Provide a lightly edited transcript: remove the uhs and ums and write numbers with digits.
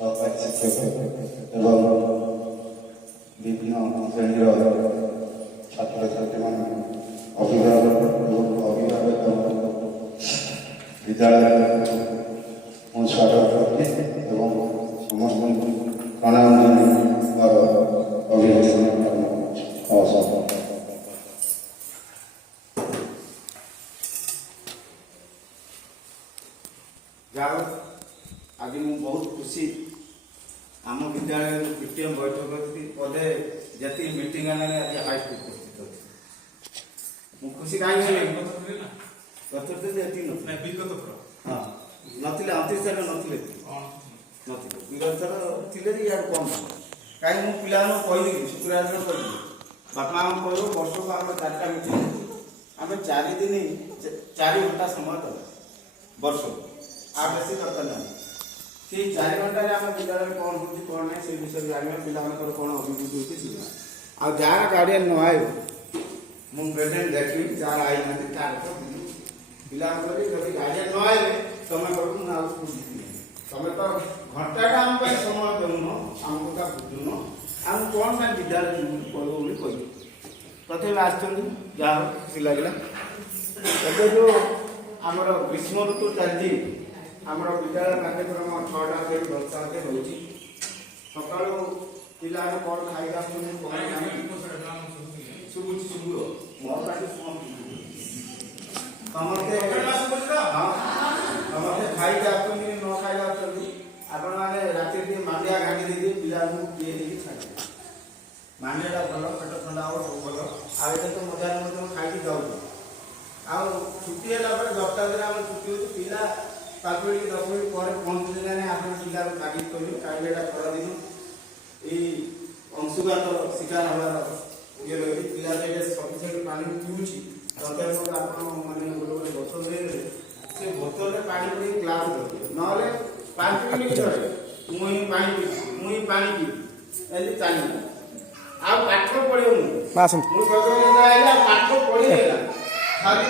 সহকারী শিক্ষক এবং বিভিন্ন শ্রেণীর ছাত্রছাত্রীମାନେ অভিভাবক এবং অভিভাবক বিদ্যাଳୟ ମୁଁ ସ୍ୱାଗତ କରୁଛି ଏବଂ ସମସ୍ତଙ୍କୁ ପ୍ରଣାମ ଜଣାଇ ମୋର ଅଭିଭାଷଣ ଆରମ୍ଭ କରୁଛି। ଯାହା ଆଜି ମୁଁ ବହୁତ ଖୁସି ଆମ ବିଦ୍ୟାଳୟର ଦ୍ୱିତୀୟ ବୈଠକ ପଦେ ଯେତିକି ମିଟିଂ ହେଲାଣି ଆଜି ହାଇସ୍କୁଲ ଉପସ୍ଥିତ ଅଛି। ମୁଁ ଖୁସି କାହିଁକି ହେଲି ଗତ ଏତିକି ନଥିଲା ହଁ ନଥିଲେ 29 ନଥିଲେ ବିଗତ ଥର ଥିଲେ ଯେ ଇଆଡ଼େ କମ୍ କାହିଁକି ମୁଁ ପିଲାମାନଙ୍କୁ କହିଦେଲି ଶୁକ୍ରବାର ଦିନ କହିଲି ବାପା ମାଆଙ୍କୁ କହିବ ବର୍ଷକୁ ଆମର 4ଟା ମିଟିଂ ଆମେ 4 ଦିନ 4 ଘଣ୍ଟା ସମୟ ଦେବା ବର୍ଷକୁ ଆଉ ବେଶୀ ଦରକାର ନାହିଁ। ସେଇ 4 ଘଣ୍ଟାରେ ଆମ ବିଦ୍ୟାଳୟରେ କ'ଣ ହେଉଛି କ'ଣ ନାହିଁ ସେ ବିଷୟରେ ଜାଣିବା ପିଲାମାନଙ୍କର କ'ଣ ଅଭିବୃଦ୍ଧି ହେଉଛି ଶୁଣିବା। ଆଉ ଯାହାର ଗାର୍ଡ଼ିଆନ୍ ନ ଆଇବ ମୁଁ ପ୍ରେଜେଣ୍ଟ ଦେଖିବି ଯାହାର ଆଇନାହାନ୍ତି ତାର ତ ପିଲାଙ୍କର ଯଦି ଗାର୍ଡ଼ିଆନ୍ ନ ଆଇଲେ ତମେ କହିବୁ ମୁଁ ଆଉ ବୁଝିବି ତମେ ତ ଘଣ୍ଟାଟା ଆମ ପାଇଁ ସମୟ ଦେଉନ ଆମ କଥା ବୁଝୁନ ଆମେ କ'ଣ ପାଇଁ ବିଦ୍ୟାଳୟ ଯିବୁ କହିବ ବୋଲି କହିବୁ। ତଥାପି ଆସିଛନ୍ତି ଯାହା ହଉ ଖୁସି ଲାଗିଲା। ଏବେ ଯେଉଁ ଆମର ଗ୍ରୀଷ୍ମ ଋତୁ ଚାଲିଛି ଆମର ବିଦ୍ୟାଳୟ କାର୍ଯ୍ୟକ୍ରମ 6ଟା থেকে 10ଟା ଯାକେ ରହୁଛି। ସକାଳୁ ପିଲାମାନେ କ'ଣ ଖାଇକି ଆସୁଛନ୍ତି କ'ଣ ନାହିଁ ଶୁଭୁଛି ଶୁଭୁର ମୋ ପାଖରେ ସମସ୍ତେ ଖାଇକି ଆସୁଛନ୍ତି ନ ଖାଇକି ଆସୁଛନ୍ତି ଆପଣମାନେ ରାତିରେ ଟିକେ ମାଣ୍ଡିଆ ଘାଣ୍ଟି ଦେଇଦିଏ ପିଲାମାନଙ୍କୁ ପିଏ ଦେଇକି ଛାଡ଼ିବେ। ମାଣ୍ଡିଆଟା ଭଲ ପେଟ ଥଣ୍ଡା ହେବ ସବୁ ଭଲ। ଆଉ ଏଇଟା ତ ମଧ୍ୟାହ୍ନ ମଧ୍ୟ ଖାଇକି ଯାଉଛୁ। ଆଉ ଛୁଟି ହେଲା ପରେ 10ଟା ଦିନ ଆମର ଛୁଟି ହେଉଛି ପିଲା 5 ମିନିଟ୍ 10 ମିନିଟ୍ ପରେ ପହଞ୍ଚିଲେ ନାହିଁ ଆପଣ ପିଲାକୁ ତାଗିଦ କରିବେ କାହିଁକି ଏଇଟା ଖରାଦିନ ଏଇ ଅଂଶୁଘାତର ଶିକାର ହେବାର ଇଏ ରହିଛି। ପିଲା ସେଇଟା ସଫିସିଏଣ୍ଟ ପାଣି ପିଉଛି ତଥାପି ଆପଣ ମାନେ ଗୋଟେ ବୋତଲ ଦେଇଦେଲେ ସେ ବୋତଲରେ ପାଣି ପୁରେଇ ଗ୍ଲାସ୍ ଦେବେ ନହେଲେ 5 ମିନିଟ୍ ଥରେ ମୁଁ ହିଁ ପାଣି ପିଇବି ଏମିତି ଚାଲିବ। ଆଉ ପାଠ ପଢ଼ିବ ମୁଁ ପାଠ ପଢ଼ିଗଲା ଖାଲି